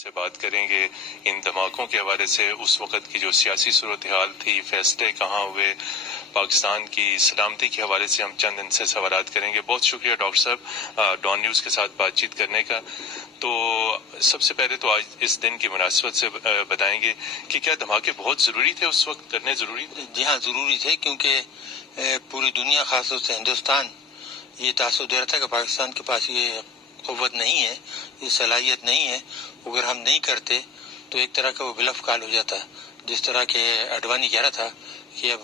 سے بات کریں گے ان دھماکوں کے حوالے سے، اس وقت کی جو سیاسی صورتحال تھی، فیصلے کہاں ہوئے، پاکستان کی سلامتی کے حوالے سے ہم چند ان سے سوالات کریں گے۔ بہت شکریہ ڈاکٹر صاحب ڈان نیوز کے ساتھ بات چیت کرنے کا۔ تو سب سے پہلے تو آج اس دن کی مناسبت سے بتائیں گے کہ کیا دھماکے بہت ضروری تھے اس وقت، کرنے ضروری تھے؟ جی ہاں، ضروری تھے، کیونکہ پوری دنیا خاص طور سے ہندوستان یہ تاثر دے رہا تھا کہ پاکستان کے پاس یہ قوت نہیں ہے، یہ صلاحیت نہیں ہے، اگر ہم نہیں کرتے تو ایک طرح کا وہ بلف کال ہو جاتا، جس طرح کہ اڈوانی کہہ رہا تھا کہ اب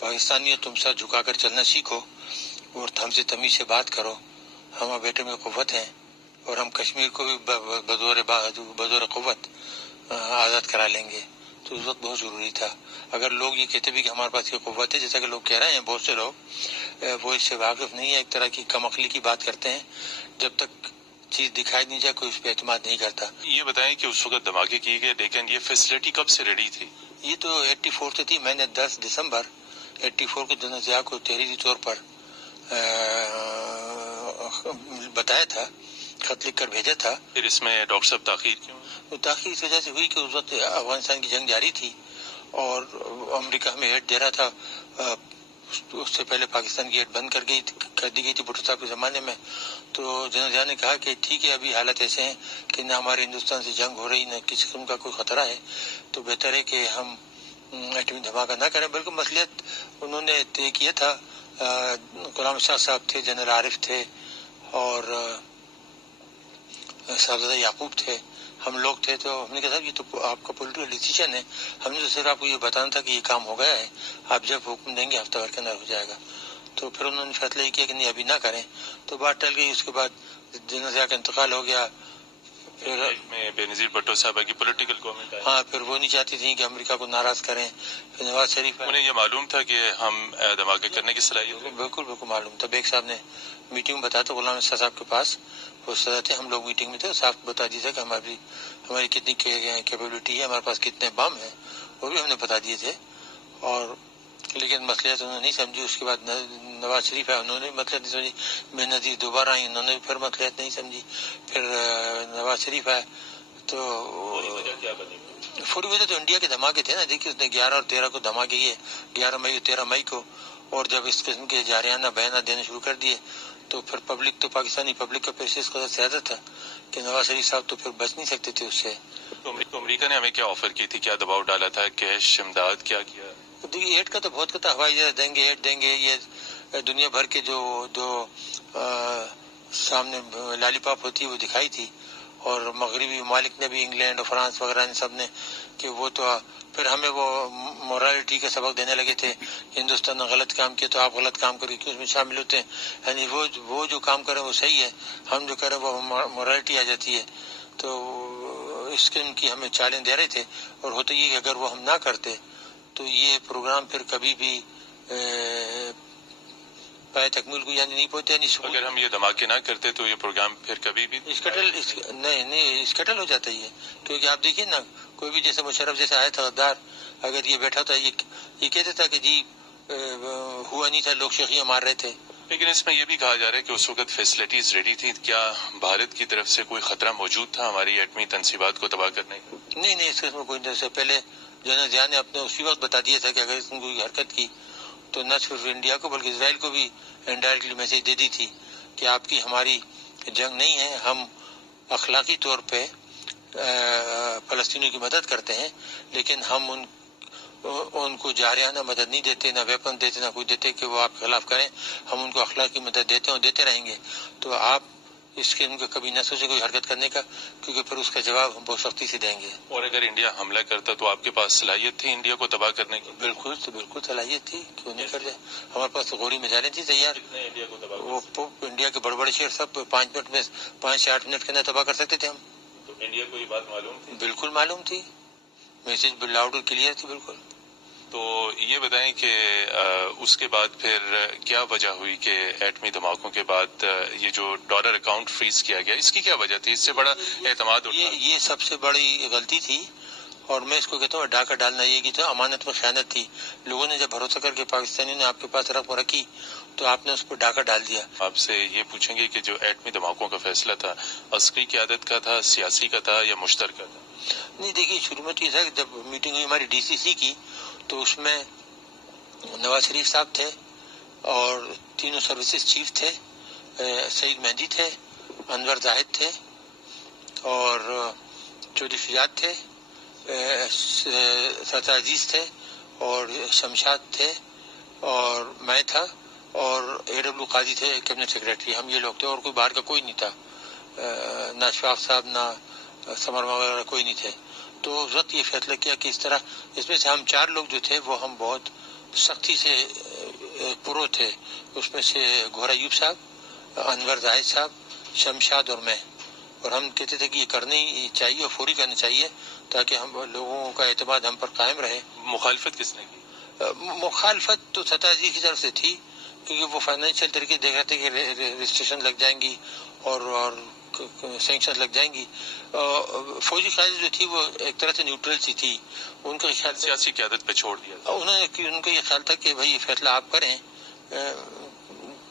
پاکستانیوں تم سر جھکا کر چلنا سیکھو اور ہم سے تمیز سے بات کرو، ہمارے بیٹے میں قوت ہیں اور ہم کشمیر کو بھی بزور قوت آزاد کرا لیں گے۔ تو اس وقت بہت ضروری تھا۔ اگر لوگ یہ کہتے بھی کہ ہمارے پاس یہ قوت ہے، جیسا کہ لوگ کہہ رہے ہیں، بہت سے لوگ وہ اس سے واقف نہیں ہے، ایک طرح کی کم عقلی کی بات کرتے ہیں، جب تک چیز دکھائی نہیں جائے کوئی اس پہ اعتماد نہیں کرتا۔ یہ بتائیں کہ اس وقت دھماکے کیے گئے، لیکن یہ فیسلٹی کب سے ریڈی تھی؟ یہ تو 84 سے تھی۔ میں نے 10 دسمبر 84 کو جنرل ضیاء کو تحریری طور پر بتایا تھا، خط لکھ کر بھیجا تھا۔ پھر اس میں ڈاکٹر صاحب تاخیر کیوں؟ وہ تاخیر اس وجہ سے ہوئی کہ اس وقت افغانستان کی جنگ جاری تھی اور امریکہ ہمیں ایڈ دے رہا تھا۔ اس سے پہلے پاکستان کی ایڈ بند کر دی گئی تھی بھٹو صاحب کے زمانے میں۔ تو جنرل ضیاء نے کہا کہ ٹھیک ہے، ابھی حالت ایسے ہیں کہ نہ ہمارے ہندوستان سے جنگ ہو رہی، نہ کسی قسم کا کوئی خطرہ ہے، تو بہتر ہے کہ ہم ایٹمی دھماکہ نہ کریں۔ بلکہ مصلحت انہوں نے طے کیا تھا، غلام شاہ صاحب تھے، جنرل عارف تھے اور صاحبزادہ یعقوب تھے، ہم لوگ تھے۔ تو ہم نے کہا یہ تو آپ کا پولیٹیکل ڈیسیجن ہے، ہم نے تو صرف آپ کو یہ بتانا تھا کہ یہ کام ہو گیا ہے، آپ جب حکم دیں گے ہفتہ بھر کے اندر ہو جائے گا۔ تو پھر انہوں نے فیصلہ یہ کیا کہ نہیں، ابھی نہ کریں۔ تو بات ٹل گئی۔ اس کے بعد جنرل ضیاء کا انتقال ہو گیا۔ پھر میں بے نظیر بھٹو صاحبہ کی پولیٹیکل گورنمنٹ آئی۔ ہاں، پھر وہ نہیں چاہتی تھیں کہ امریکہ کو ناراض کریں۔ پھر نواز شریف انہیں یہ معلوم تھا کہ ہم دھماکے کرنے کی صلاحیت ہے؟ بالکل معلوم تھا۔ بیگ صاحب نے میٹنگ میں بتایا تو غلام شاہ صاحب کے پاس وہ سزا تھے، ہم لوگ میٹنگ میں تھے، صاحب بتا دیا تھا کہ ہماری کتنی کیپیبلٹی ہے، ہمارے پاس کتنے بم ہیں، وہ بھی ہم نے بتا دیے تھے۔ اور لیکن مصلحت انہوں نے نہیں سمجھی۔ اس کے بعد نواز شریف ہے، انہوں نے بھی مصلحت نہیں سمجھی۔ بے نظیر دوبارہ آئی، انہوں نے بھی پھر مصلحت نہیں سمجھی۔ پھر نواز شریف ہے تو فوری وجہ تو انڈیا کے دھماکے تھے نا۔ دیکھیے اس نے 11 اور 13 کو دھماکے کیے، 11 مئی اور 13 مئی کو، اور جب اس قسم کے جارحانہ بیانات دینے شروع کر دیے تو پھر پبلک تو پاکستانی پبلک کا پیش اس قدر زیادہ تھا کہ نواز شریف صاحب تو پھر بچ نہیں سکتے تھے اس سے۔ تو امریکہ نے ہمیں کیا آفر کی تھی، کیا دباؤ ڈالا تھا، کیش، امداد، کیا کیا؟ دیکھیے ایڈ کا تو بہت کہتا، ہوائی جہاز دیں گے، ایڈ دیں گے، یہ دنیا بھر کے جو سامنے لالی پاپ ہوتی ہے وہ دکھائی تھی۔ اور مغربی ممالک نے بھی، انگلینڈ اور فرانس وغیرہ نے سب نے، کہ وہ تو پھر ہمیں وہ مورالٹی کا سبق دینے لگے تھے۔ ہندوستان نے غلط کام کیا تو آپ غلط کام کر کے کیوں اس میں شامل ہوتے ہیں، یعنی وہ جو کام کریں وہ صحیح ہے، ہم جو کریں وہ مورالٹی آ جاتی ہے۔ تو اس قسم کی ہمیں چالیں دے رہے تھے، اور ہوتا یہ کہ اگر وہ ہم نہ کرتے تو یہ پروگرام پھر کبھی بھی پائے تکمیل کو یعنی نہیں پہنچتے۔ اگر ہم یہ دھماکے نہ کرتے تو یہ پروگرام پھر کبھی بھی اسکٹل ہو جاتا ہے، کیونکہ آپ دیکھیے نا، کوئی بھی جیسے مشرف جیسے آیا تھا غدار، اگر یہ بیٹھا تھا یہ کہتا تھا کہ جی ہوا نہیں تھا، لوگ شیخیاں مار رہے تھے۔ لیکن اس میں یہ بھی کہا جا رہا ہے کہ اس وقت فیسلٹیز ریڈی تھی، کیا بھارت کی طرف سے کوئی خطرہ موجود تھا ہماری ایٹمی تنصیبات کو تباہ کرنے کا؟ نہیں، اس قسم کوئی نہیں۔ سے پہلے جنرل ضیاء نے اپنے اسی وقت بتا دیا تھا کہ اگر اس نے کوئی حرکت کی تو نہ صرف انڈیا کو بلکہ اسرائیل کو بھی انڈائریکٹلی میسج دے دی تھی کہ آپ کی ہماری جنگ نہیں ہے، ہم اخلاقی طور پہ فلسطینیوں کی مدد کرتے ہیں، لیکن ہم ان کو جارحانہ مدد نہیں دیتے، نہ ویپن دیتے، نہ کوئی دیتے کہ وہ آپ کے خلاف کریں، ہم ان کو اخلاقی مدد دیتے ہیں اور دیتے رہیں گے۔ تو آپ اس کے ان کو کبھی نہ سوچے کوئی حرکت کرنے کا، کیونکہ پھر اس کا جواب ہم بہت سختی سے دیں گے۔ اور اگر انڈیا حملہ کرتا تو آپ کے پاس صلاحیت تھی انڈیا کو تباہ کرنے کی؟ بالکل صلاحیت تھی، کیوں نہیں کر جائے۔ ہمارے پاس تو غوری میزائلیں تھی تیار، انڈیا کو تباہ وہ انڈیا کے بڑے شہر سب 5 منٹ میں 5 سے 8 منٹ کے اندر تباہ کر سکتے تھے ہم۔ تو انڈیا کو یہ بات معلوم تھی؟ بالکل معلوم تھی، میسج لاؤڈ اور کلیئر تھی بالکل۔ تو یہ بتائیں کہ اس کے بعد پھر کیا وجہ ہوئی کہ ایٹمی دھماکوں کے بعد یہ جو ڈالر اکاؤنٹ فریز کیا گیا، اس کی کیا وجہ تھی؟ اس سے بڑا اعتماد اٹھا؟ یہ سب سے بڑی غلطی تھی، اور میں اس کو کہتا ہوں ڈاکہ ڈالنا، یہ کی تو امانت میں خیانت تھی۔ لوگوں نے جب بھروسہ کر کے پاکستانیوں نے آپ کے پاس رقم رکھی تو آپ نے اس پر ڈاکہ ڈال دیا. آپ سے یہ پوچھیں گے کہ جو ایٹمی دھماکوں کا فیصلہ تھا عسکری قیادت کا تھا, سیاسی کا تھا یا مشترکہ تھا؟ نہیں دیکھیے, شروع میں تو یہ تھا کہ جب میٹنگ ہوئی ہماری DCC کی تو اس میں نواز شریف صاحب تھے اور تینوں سروسز چیف تھے, سعید مہدی تھے, انور زاہد تھے اور چودھری شجاعت تھے, سرطار عزیز تھے اور شمشاد تھے اور میں تھا اور AW قاضی تھے کیبنٹ سیکریٹری. ہم یہ لوگ تھے اور کوئی باہر کا کوئی نہیں تھا, نہ اشفاق صاحب نہ سمرما وغیرہ کوئی نہیں تھے. تو اس وقت یہ فیصلہ کیا کہ اس طرح اس میں سے ہم 4 لوگ جو تھے وہ ہم بہت سختی سے پرو تھے. اس میں سے گھوڑا ایوب صاحب, انور زاہد صاحب, شمشاد اور میں, اور ہم کہتے تھے کہ یہ کرنا ہی چاہیے اور فوری کرنا چاہیے تاکہ ہم لوگوں کا اعتماد ہم پر قائم رہے. مخالفت کس نے کی؟ مخالفت تو سطح عزیز کی طرف سے تھی کیونکہ وہ فائنینشیل طریقے دیکھ رہے تھے کہ رجسٹریشن لگ جائیں گی اور سینکشن لگ جائیں گی. فوجی قیادت جو تھی وہ ایک طرح سے نیوٹرل سی تھی. ان کا خیال سیاسی قیادت پہ چھوڑ دیا تھا. ان کا یہ خیال تھا کہ بھائی یہ فیصلہ آپ کریں,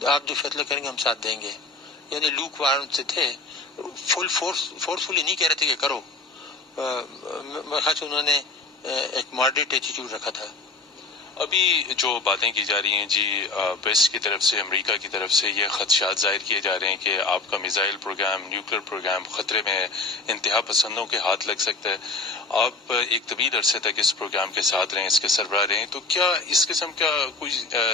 آپ جو فیصلہ کریں گے ہم ساتھ دیں گے. یعنی لوک وارم سے تھے, فل فورسفلی نہیں کہہ رہے تھے کہ کرو. میرے خیال سے انہوں نے ایک ماڈریٹ ایٹیٹیوڈ رکھا تھا. ابھی جو باتیں کی جا رہی ہیں جی, ویسٹ کی طرف سے, امریکہ کی طرف سے یہ خدشات ظاہر کیے جا رہے ہیں کہ آپ کا میزائل پروگرام, نیوکلیر پروگرام خطرے میں ہے, انتہا پسندوں کے ہاتھ لگ سکتا ہے. آپ ایک طویل عرصے تک اس پروگرام کے ساتھ رہیں, اس کے سربراہ رہیں, تو کیا اس قسم کا کوئی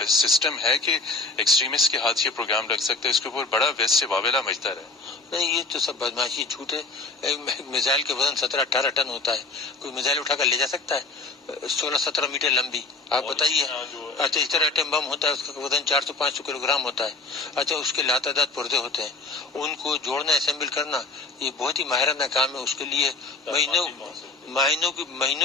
سسٹم ہے کہ ایکسٹریمسٹ کے ہاتھ یہ پروگرام لگ سکتا ہے؟ اس کے اوپر بڑا ویسٹ سے واویلا مچتا رہا. نہیں, یہ تو سب بدماشی جھوٹ ہے. میزائل کے وزن 17-18 ٹن ہوتا ہے. کوئی میزائل اٹھا کر لے جا سکتا ہے 16-17 میٹر لمبی؟ آپ بتائیے. اچھا, اس طرح ایٹم بم ہوتا ہے, اس کا وزن 400-500 کلو گرام ہوتا ہے. اچھا, اس کے لاتعداد پرزے ہوتے ہیں, ان کو جوڑنا, اسمبل کرنا, یہ بہت ہی ماہرانہ کام ہے. اس کے لیے مہینوں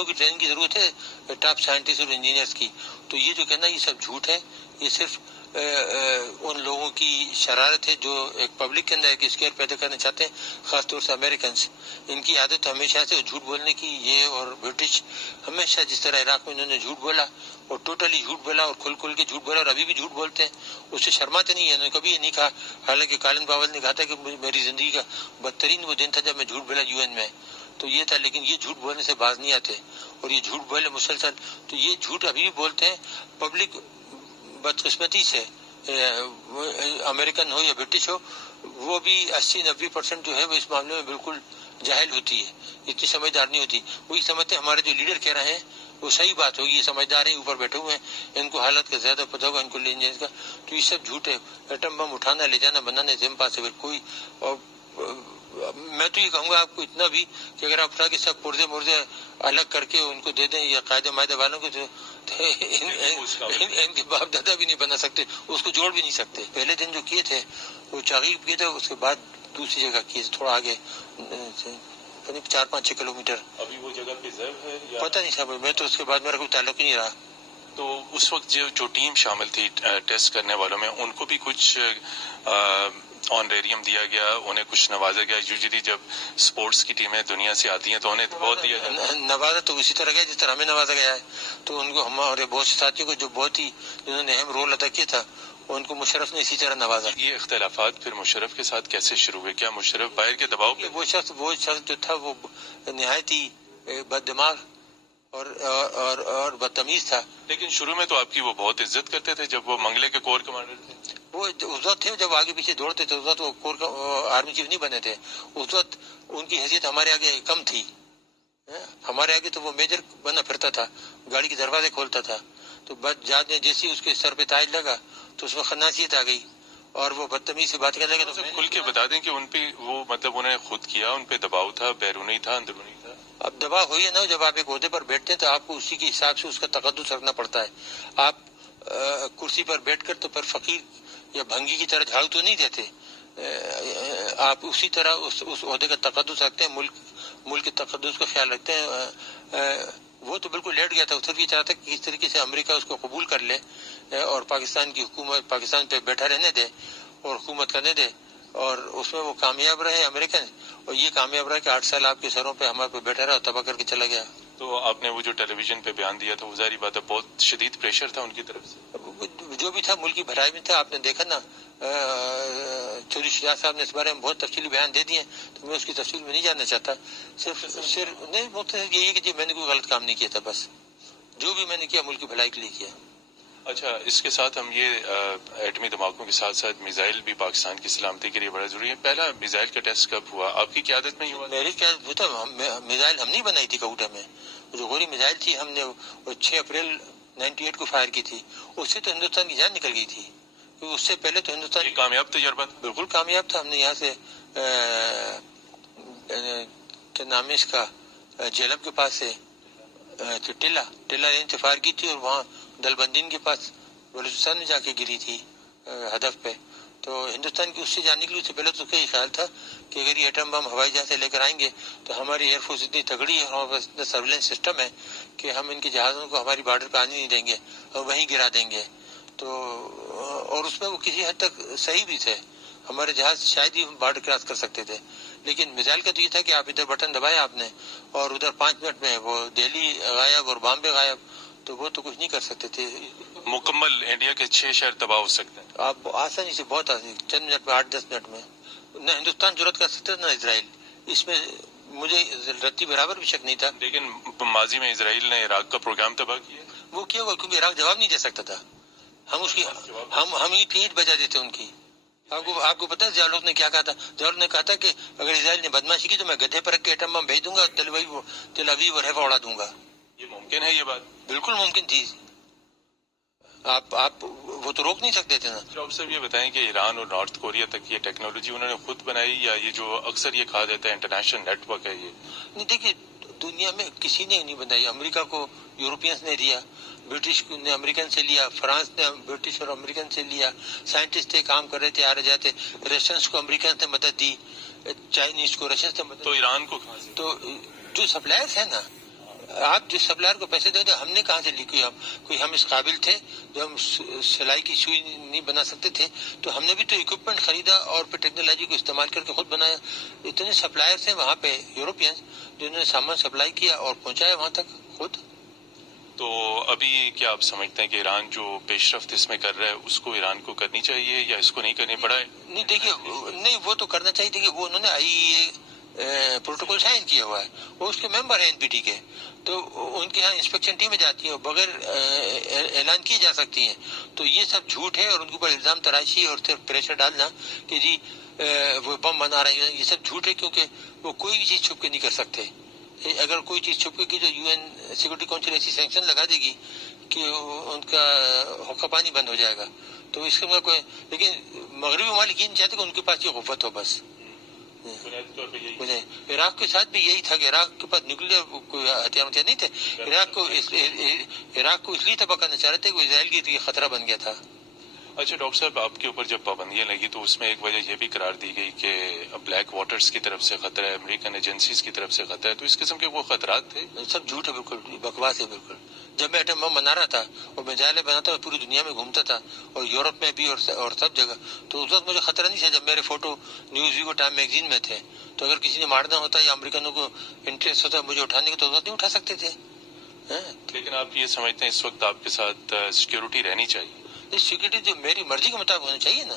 کی ٹریننگ کی ضرورت ہے ٹاپ سائنٹسٹ اور انجینئرس کی. تو یہ جو کہنا یہ سب جھوٹ ہے. یہ صرف ان لوگوں کی شرارت ہے جو ایک پبلک کے اندر ایک اسکیئر پیدا کرنا چاہتے ہیں, خاص طور سے امریکنس. ان کی عادت ہمیشہ سے جھوٹ بولنے کی, یہ اور برٹش ہمیشہ جس طرح عراق میں انہوں نے جھوٹ بولا اور ٹوٹلی جھوٹ بولا اور کھل کے جھوٹ بولا, اور ابھی بھی جھوٹ بولتے ہیں, اس سے شرماتے نہیں ہیں. انہوں نے کبھی یہ نہیں کہا, حالانکہ کالن پاول نے کہا تھا کہ میری زندگی کا بدترین وہ دن تھا جب میں جھوٹ بولا UN میں, تو یہ تھا. لیکن یہ جھوٹ بولنے سے باز نہیں آتے اور یہ جھوٹ بولے مسلسل. تو یہ جھوٹ ابھی بھی بولتے ہیں. پبلک بدقسمتی سے امریکن ہو یا برٹش ہو, وہ بھی 80-90% جو ہے وہ اس معاملے میں بالکل جاہل ہوتی ہے, اتنی سمجھدار نہیں ہوتی. وہی سمجھتے ہمارے جو لیڈر کہہ رہے ہیں وہ صحیح بات ہوگی, یہ سمجھدار ہیں, اوپر بیٹھے ہوئے ہیں, ان کو حالت کا زیادہ پتہ ہوگا, ان کو لے کا. تو یہ سب جھوٹ ہے. ایٹم بم اٹھانا, لے جانا, بنانا از امپاسبل. کوئی میں تو یہ کہوں گا آپ کو اتنا بھی کہ اگر آپ اٹھا کے سب پرزے الگ کر کے ان کو دے دیں یا قاعدہ معاہدہ والوں کو, ان کے باپ دادا بھی نہیں بنا سکتے, اس کو جوڑ بھی نہیں سکتے. پہلے دن جو کیے تھے وہ چاغیب کیے تھے, اس کے بعد دوسری جگہ کیے تھے تھوڑا آگے 4-5-6 کلومیٹر. ابھی وہ جگہ پریزرو ہے پتہ نہیں صاحب, میں تو اس کے بعد میرا کوئی تعلق ہی نہیں رہا. تو اس وقت جو ٹیم شامل تھی ٹیسٹ کرنے والوں میں, ان کو بھی کچھ آنریریم دیا گیا, انہیں کچھ نوازا گیا؟ یوزلی جب سپورٹس کی ٹیمیں دنیا سے آتی ہیں تو انہیں بہت دیا جاتا ہے. نوازا تو اسی طرح گیا جس طرح ہمیں نوازا گیا ہے. تو ان کو ہمارے بہت سے ساتھیوں کو جو بہت ہی جنہوں نے اہم رول ادا کیا تھا, ان کو مشرف نے اسی طرح نوازا. یہ اختلافات پھر مشرف کے ساتھ کیسے شروع ہوئے؟ کیا مشرف باہر کے دباؤ پہ؟ وہ شخص جو تھا وہ نہایت ہی بد دماغ اور بدتمیز تھا. لیکن شروع میں تو آپ کی وہ بہت عزت کرتے تھے جب وہ منگلے کے کور کمانڈر تھے. وہ اس وقت تھے جب آگے پیچھے دوڑتے تھے, اس وقت وہ کور آرمی چیف نہیں بنے تھے. اس وقت ان کی حیثیت ہمارے آگے کم تھی. ہمارے آگے تو وہ میجر بنا پھرتا تھا, گاڑی کے دروازے کھولتا تھا. تو بس جہاز نے جیسے اس کے سر پہ تاج لگا تو اس میں خناسیت آ گئی اور وہ بدتمیز سے بات کرنے لگا. تو کھل کے بتا دیں کہ ان پہ وہ مطلب انہیں خود کیا, ان پہ دباؤ تھا, بیرونی تھا, اندرونی تھا؟ اب دباؤ ہوئی ہے نا, جب آپ ایک عہدے پر بیٹھتے ہیں تو آپ کو اسی کے حساب سے اس کا تقدس رکھنا پڑتا ہے. آپ کرسی پر بیٹھ کر تو پھر فقیر یا بھنگی کی طرح جھاڑو تو نہیں دیتے, آپ اسی طرح اس عہدے کا تقدس رکھتے ہیں, ملک کے تقدس کا خیال رکھتے ہیں. وہ تو بالکل لیٹ گیا تھا, صرف یہ چاہتا کہ کس طریقے سے امریکہ اس کو قبول کر لے اور پاکستان کی حکومت پاکستان پہ بیٹھا رہنے دے اور حکومت کرنے دے, اور اس میں وہ کامیاب رہے امریکن, اور یہ کامیاب رہا کہ 8 سال آپ کے سروں پہ ہمارے پہ بیٹھا رہا اور تباہ کر کے چلا گیا. تو آپ نے وہ جو ٹیلی ویژن پہ بیان دیا تھا, وہ ظاہری بات ہے بہت شدید پریشر تھا ان کی طرف سے. جو بھی تھا ملک کی بھلائی میں تھا. آپ نے دیکھا نا چودھری شجاع صاحب نے اس بارے میں بہت تفصیلی بیان دے دیے ہیں, تو میں اس کی تفصیل میں نہیں جاننا چاہتا. صرف نہیں, مقصد یہی ہے کہ جی میں نے کوئی غلط کام نہیں کیا تھا, بس جو بھی میں نے کیا ملک کی بھلائی کے لیے کیا. اچھا, اس کے ساتھ ہم یہ ایٹمی دھماکوں کے ساتھ ساتھ میزائل بھی پاکستان کی سلامتی کے لیے بڑا ضروری ہے. پہلا میزائل کا ٹیسٹ کب ہوا, آپ کی قیادت میں ہی ہوا؟ میری قیادت وہ تھا, میزائل ہم نہیں بنائی تھی کوٹا میں. جو غوری میزائل تھی ہم نے 6 اپریل 98 کو فائر کی تھی. اس سے تو ہندوستان کی جان نکل گئی تھی, کیونکہ اس سے پہلے تو ہندوستان کامیاب تجربہ تھا. بالکل کامیاب تھا. ہم نے یہاں سے کیا نام ہے اس کا, جیلم کے پاس سے ٹلا رینج سے فائر کی تھی, اور وہاں دل بندین کے پاس بلوچستان میں جا کے گری تھی ہدف پہ. تو ہندوستان کی اس سے جانے کے لیے اس سے پہلے تو اس کا یہ خیال تھا کہ اگر یہ ایٹم بم ہوائی جہاز سے لے کر آئیں گے تو ہماری ایئر فورس اتنی تگڑی ہے, ہمارے پاس اتنا سرویلنس سسٹم ہے کہ ہم ان کے جہازوں کو ہماری بارڈر پہ آنے نہیں دیں گے اور وہیں گرا دیں گے. تو اور اس میں وہ کسی حد تک صحیح بھی تھے, ہمارے جہاز شاید ہی بارڈر کراس کر سکتے تھے. لیکن میزائل کا تو یہ تھا کہ آپ ادھر بٹن دبایا آپ نے اور ادھر 5 منٹ میں وہ دہلی غائب اور بامبے غائب, تو وہ تو کچھ نہیں کر سکتے تھے. مکمل انڈیا کے 6 شہر تباہ ہو سکتے ہیں. آپ آسانی سے, بہت آسانی, چند منٹ میں 8-10 منٹ میں. نہ ہندوستان جرأت کر سکتا نہ اسرائیل, اس میں مجھے رتی برابر بھی شک نہیں تھا. لیکن ماضی میں اسرائیل نے عراق کا پروگرام تباہ کیا. وہ کیا ہوا کیونکہ عراق جواب نہیں دے سکتا تھا. ہم اس کی ہم ہی پیٹ بجا دیتے ان کی. آپ کو پتا ہے ضیاء نے کیا کہا تھا؟ ضیاء نے کہا تھا کہ اگر اسرائیل نے بدماشی کی تو میں گدھے پر رکھ کے ایٹم بم بھیج دوں گا, تل ابیب اور حیفا اڑا دوں گا. یہ ممکن ہے؟ یہ بات بالکل ممکن تھی. آپ وہ تو روک نہیں سکتے تھے نا. ڈاکٹر صاحب یہ بتائیں کہ ایران اور نارتھ کوریا تک یہ ٹیکنالوجی انہوں نے خود بنائی, یا یہ جو اکثر یہ کہا جاتا ہے انٹرنیشنل نیٹ ورک ہے؟ یہ نہیں, دیکھیے دنیا میں کسی نے نہیں بنائی. امریکہ کو یورپینس نے دیا, برٹش نے امریکن سے لیا, فرانس نے برٹش اور امریکن سے لیا, سائنٹسٹ کام کر رہے تھے, آ رہے جاتے. رشینس کو امریکن نے مدد دی, چائنیز کو رشین سے مدد. تو ایران کو کہاں سے؟ تو جو سپلائرز ہیں نا, آپ جس سپلائر کو پیسے دے دو, ہم نے کہاں سے لی؟ کوئی ہم اس قابل تھے جو ہم سلائی کی سوئی نہیں بنا سکتے تھے, تو ہم نے بھی تو اکوپمنٹ خریدا اور پھر ٹیکنالوجی کو استعمال کر کے خود بنایا. اتنے سپلائرز ہیں وہاں پہ یورپین جنہوں نے سامان سپلائی کیا اور پہنچایا وہاں تک خود. تو ابھی کیا آپ سمجھتے ہیں کہ ایران جو پیش رفت اس میں کر رہا ہے اس کو ایران کو کرنی چاہیے یا اس کو نہیں کرنی پڑا ہے؟ نہیں دیکھیے, نہیں وہ تو کرنا چاہیے. دیکھیے وہ انہوں نے پروٹوکول سائن کیا ہوا ہے, وہ اس کے ممبر ہیں NPT کے, تو ان کے یہاں انسپیکشن ٹیمیں جاتی ہیں بغیر اعلان کی جا سکتی ہیں. تو یہ سب جھوٹ ہے اور ان کے اوپر الزام تراشی اور صرف پریشر ڈالنا کہ جی وہ بم بنا رہے ہیں, یہ سب جھوٹ ہے. کیونکہ وہ کوئی بھی چیز چھپ کے نہیں کر سکتے. اگر کوئی چیز چھپ کے کی تو UN سیکورٹی کونسل ایسی سینکشن لگا دے گی کہ ان کا حقہ پانی بند ہو جائے گا. تو اس کا کوئی, لیکن مغربی ممالک یہ نہیں چاہتے کہ ان کے پاس یہ قوت ہو. بس عراق کے ساتھ بھی یہی تھا کہ عراق کے پاس نیوکلیر کوئی ہتھیار نہیں تھے. عراق کو اس لیے تباہ کرنا چاہ رہے تھے کہ اسرائیل کی خطرہ بن گیا تھا. اچھا ڈاکٹر صاحب, آپ کے اوپر جب پابندیاں لگی تو اس میں ایک وجہ یہ بھی قرار دی گئی کہ بلیک واٹرز کی طرف سے خطرہ ہے, امریکن ایجنسیز کی طرف سے خطرہ ہے, تو اس قسم کے وہ خطرات تھے؟ سب جھوٹ ہے, بالکل بکواس ہے. بالکل جب میں ایٹم بم بنا رہا تھا اور میزائل بناتا اور پوری دنیا میں گھومتا تھا اور یورپ میں بھی اور سب جگہ, تو اس وقت مجھے خطرہ نہیں تھا. جب میرے فوٹو نیوز ویک اور ٹائم میگزین میں تھے, تو اگر کسی نے مارنا ہوتا یا امریکنوں کو انٹرسٹ ہوتا مجھے اٹھانے کا, تو اس وقت نہیں اٹھا سکتے تھے. لیکن آپ یہ سمجھتے ہیں اس وقت آپ کے ساتھ سیکیورٹی رہنی چاہیے؟ سیکورٹی جو میری مرضی کے مطابق ہونی چاہیے نا.